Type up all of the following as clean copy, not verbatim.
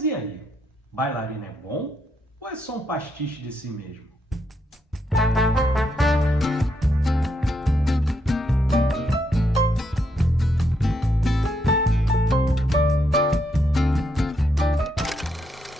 Mas e aí? Bailarina é bom ou é só um pastiche de si mesmo?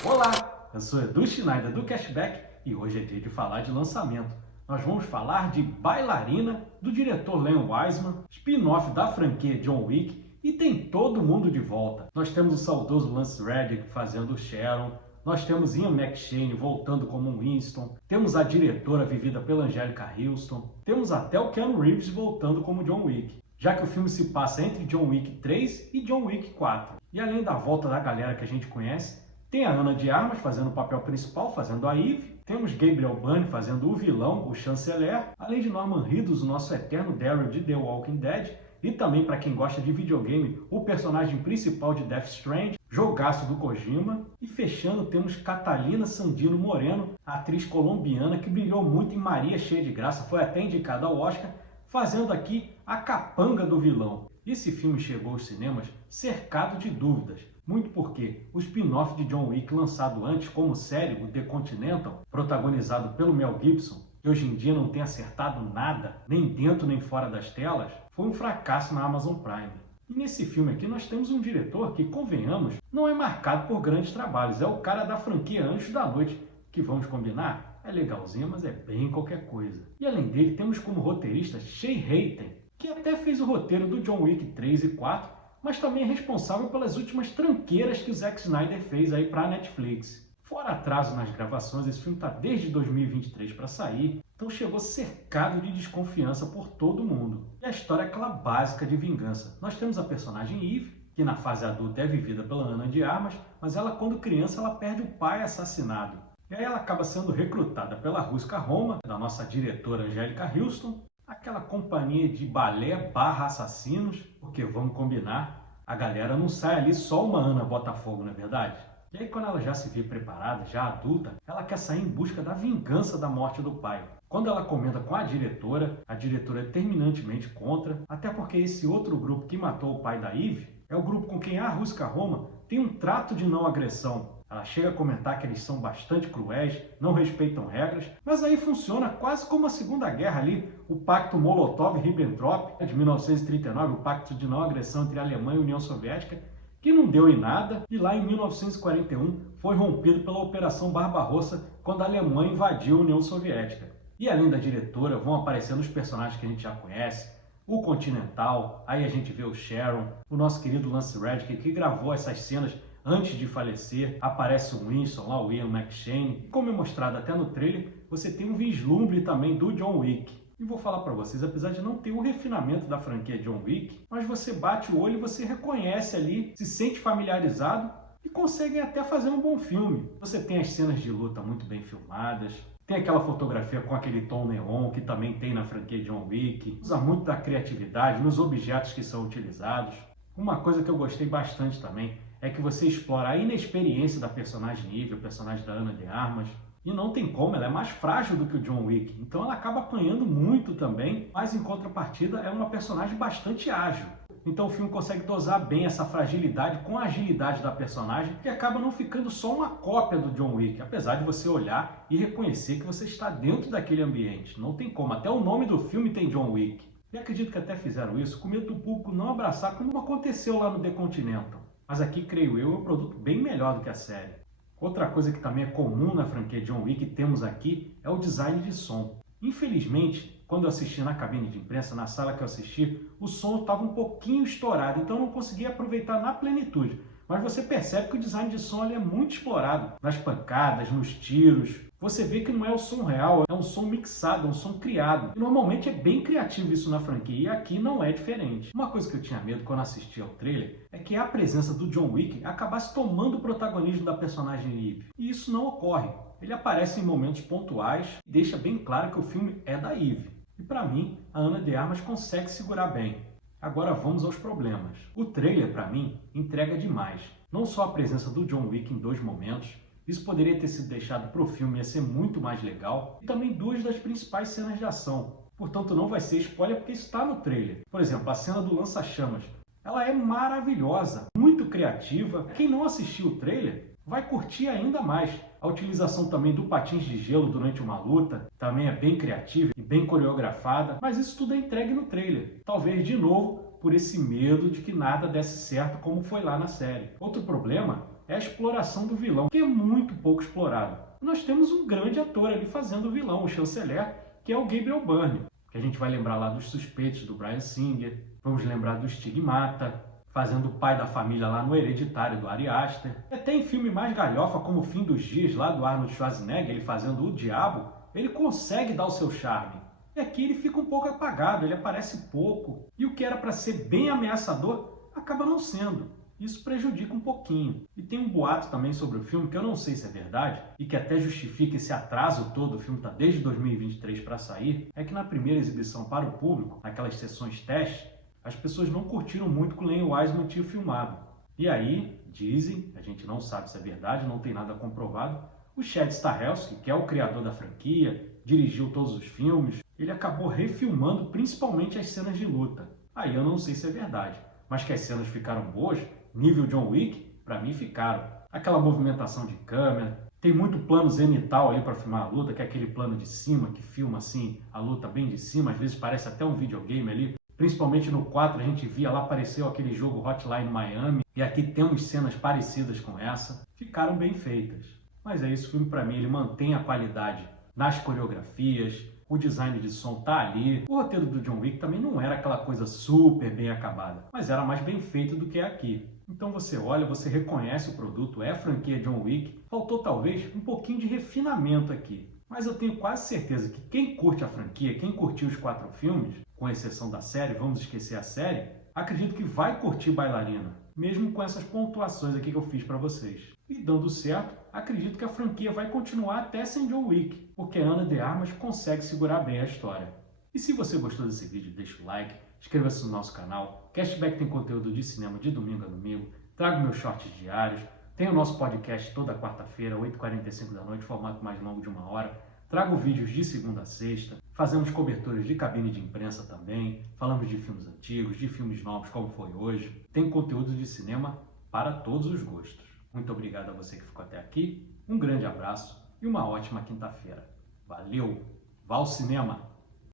Olá, eu sou Edu Schneider do Cashback e hoje é dia de falar de lançamento. Nós vamos falar de Bailarina, do diretor Len Wiseman, spin-off da franquia John Wick, e tem todo mundo de volta. Nós temos o saudoso Lance Reddick fazendo o Sharon, nós temos Ian McShane voltando como Winston, temos a diretora vivida pela Anjelica Huston, temos até o Keanu Reeves voltando como John Wick, já que o filme se passa entre John Wick 3 e John Wick 4. E além da volta da galera que a gente conhece, tem a Ana de Armas fazendo o papel principal, fazendo a Eve, temos Gabriel Byrne fazendo o vilão, o chanceler, além de Norman Reedus, o nosso eterno Daryl de The Walking Dead, e também, para quem gosta de videogame, o personagem principal de Death Stranding, jogaço do Kojima. E fechando, temos Catalina Sandino Moreno, a atriz colombiana que brilhou muito em Maria Cheia de Graça, foi até indicada ao Oscar, fazendo aqui a capanga do vilão. Esse filme chegou aos cinemas cercado de dúvidas, muito porque o spin-off de John Wick lançado antes como série, o The Continental, protagonizado pelo Mel Gibson, que hoje em dia não tem acertado nada, nem dentro nem fora das telas, foi um fracasso na Amazon Prime. E nesse filme aqui nós temos um diretor que, convenhamos, não é marcado por grandes trabalhos, é o cara da franquia Anjos da Noite, que, vamos combinar, é legalzinho, mas é bem qualquer coisa. E além dele temos como roteirista Shay Hayten, que até fez o roteiro do John Wick 3 e 4, mas também é responsável pelas últimas tranqueiras que o Zack Snyder fez aí para a Netflix. Fora atraso nas gravações, esse filme está desde 2023 para sair, então chegou cercado de desconfiança por todo mundo. E a história é aquela básica de vingança. Nós temos a personagem Eve, que na fase adulta é vivida pela Ana de Armas, mas ela, quando criança, ela perde o pai assassinado. E aí ela acaba sendo recrutada pela Ruska Roma, da nossa diretora Anjelica Huston, aquela companhia de balé barra assassinos, porque vamos combinar, a galera não sai ali só uma Ana Botafogo, não é verdade? E aí quando ela já se vê preparada, já adulta, ela quer sair em busca da vingança da morte do pai. Quando ela comenta com a diretora é terminantemente contra, até porque esse outro grupo que matou o pai da Eve é o grupo com quem a Ruska Roma tem um trato de não agressão. Ela chega a comentar que eles são bastante cruéis, não respeitam regras, mas aí funciona quase como a Segunda Guerra ali, o Pacto Molotov-Ribbentrop de 1939, o Pacto de Não Agressão entre a Alemanha e a União Soviética, que não deu em nada, e lá em 1941 foi rompido pela Operação Barbarossa, quando a Alemanha invadiu a União Soviética. E além da diretora, vão aparecendo os personagens que a gente já conhece, o Continental, aí a gente vê o Sharon, o nosso querido Lance Reddick, que gravou essas cenas antes de falecer, aparece o Winston, lá o Ian McShane, e como é mostrado até no trailer, você tem um vislumbre também do John Wick. E vou falar para vocês, apesar de não ter o refinamento da franquia John Wick, mas você bate o olho e você reconhece ali, se sente familiarizado e conseguem até fazer um bom filme. Você tem as cenas de luta muito bem filmadas, tem aquela fotografia com aquele tom neon que também tem na franquia John Wick, usa muito da criatividade nos objetos que são utilizados. Uma coisa que eu gostei bastante também é que você explora a inexperiência da personagem Eve, o personagem da Ana de Armas. E não tem como, ela é mais frágil do que o John Wick, então ela acaba apanhando muito também, mas em contrapartida é uma personagem bastante ágil. Então o filme consegue dosar bem essa fragilidade com a agilidade da personagem, que acaba não ficando só uma cópia do John Wick, apesar de você olhar e reconhecer que você está dentro daquele ambiente. Não tem como, até o nome do filme tem John Wick. E acredito que até fizeram isso com medo do público não abraçar, como aconteceu lá no The Continental. Mas aqui, creio eu, é um produto bem melhor do que a série. Outra coisa que também é comum na franquia John Wick, que temos aqui, é o design de som. Infelizmente, quando eu assisti na cabine de imprensa, na sala que eu assisti, o som estava um pouquinho estourado, então eu não consegui aproveitar na plenitude. Mas você percebe que o design de som ali é muito explorado, nas pancadas, nos tiros. Você vê que não é o som real, é um som mixado, é um som criado. E normalmente é bem criativo isso na franquia, e aqui não é diferente. Uma coisa que eu tinha medo quando assisti ao trailer é que a presença do John Wick acabasse tomando o protagonismo da personagem Eve. E isso não ocorre. Ele aparece em momentos pontuais e deixa bem claro que o filme é da Eve. E para mim, a Ana de Armas consegue segurar bem. Agora vamos aos problemas. O trailer, para mim, entrega demais. Não só a presença do John Wick em 2 momentos, isso poderia ter sido deixado para o filme, ia ser muito mais legal, e também 2 das principais cenas de ação. Portanto, não vai ser spoiler porque isso está no trailer. Por exemplo, a cena do lança-chamas. Ela é maravilhosa, muito criativa. Quem não assistiu o trailer vai curtir ainda mais. A utilização também do patins de gelo durante uma luta também é bem criativa e bem coreografada, mas isso tudo é entregue no trailer. Talvez, de novo, por esse medo de que nada desse certo como foi lá na série. Outro problema é a exploração do vilão, que é muito pouco explorado. Nós temos um grande ator ali fazendo o vilão, o chanceler, que é o Gabriel Byrne, que a gente vai lembrar lá dos Suspeitos, do Bryan Singer, vamos lembrar do Stigmata, fazendo o pai da família lá no Hereditário, do Ari Aster. Até em filme mais galhofa, como O Fim dos Dias, lá do Arnold Schwarzenegger, ele fazendo o diabo, ele consegue dar o seu charme. E aqui ele fica um pouco apagado, ele aparece pouco. E o que era para ser bem ameaçador, acaba não sendo. Isso prejudica um pouquinho. E tem um boato também sobre o filme, que eu não sei se é verdade, e que até justifica esse atraso todo, o filme está desde 2023 para sair, é que na primeira exibição para o público, naquelas sessões teste, as pessoas não curtiram muito que o Len Wiseman tinha filmado. E aí, dizem, a gente não sabe se é verdade, não tem nada comprovado, o Chad Stahelski, que é o criador da franquia, dirigiu todos os filmes, ele acabou refilmando principalmente as cenas de luta. Aí eu não sei se é verdade, mas que as cenas ficaram boas, nível John Wick, para mim ficaram. Aquela movimentação de câmera, tem muito plano zenital ali para filmar a luta, que é aquele plano de cima, que filma assim a luta bem de cima, às vezes parece até um videogame ali. Principalmente no 4 a gente via lá, apareceu aquele jogo Hotline Miami, e aqui temos cenas parecidas com essa, ficaram bem feitas. Mas é isso, o filme para mim ele mantém a qualidade nas coreografias, o design de som tá ali. O roteiro do John Wick também não era aquela coisa super bem acabada, mas era mais bem feito do que é aqui. Então você olha, você reconhece o produto, é a franquia John Wick, faltou talvez um pouquinho de refinamento aqui. Mas eu tenho quase certeza que quem curte a franquia, quem curtiu os 4 filmes, com exceção da série, vamos esquecer a série, acredito que vai curtir Bailarina, mesmo com essas pontuações aqui que eu fiz para vocês. E dando certo, acredito que a franquia vai continuar até sem John Wick, porque a Ana de Armas consegue segurar bem a história. E se você gostou desse vídeo, deixa o like, inscreva-se no nosso canal. Cashback tem conteúdo de cinema de domingo a domingo, trago meus shorts diários, tem o nosso podcast toda quarta-feira, 8h45 da noite, formato mais longo de 1 hora. Trago vídeos de segunda a sexta, fazemos coberturas de cabine de imprensa também, falamos de filmes antigos, de filmes novos, como foi hoje. Tem conteúdo de cinema para todos os gostos. Muito obrigado a você que ficou até aqui, um grande abraço e uma ótima quinta-feira. Valeu! Vá ao cinema!